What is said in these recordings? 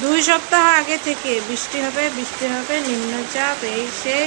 দুই সপ্তাহ আগে থেকে বৃষ্টি হবে বৃষ্টি হবে নিম্নচাপ এই সেই।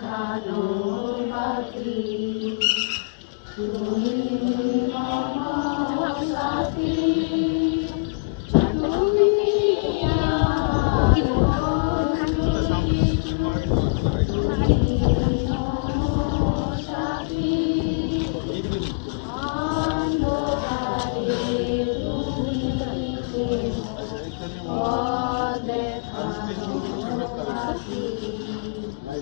দেখানো পাখি তুমি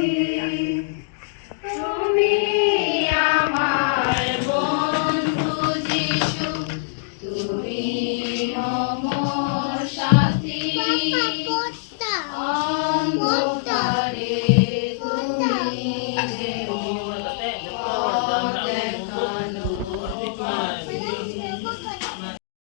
Hallelujah.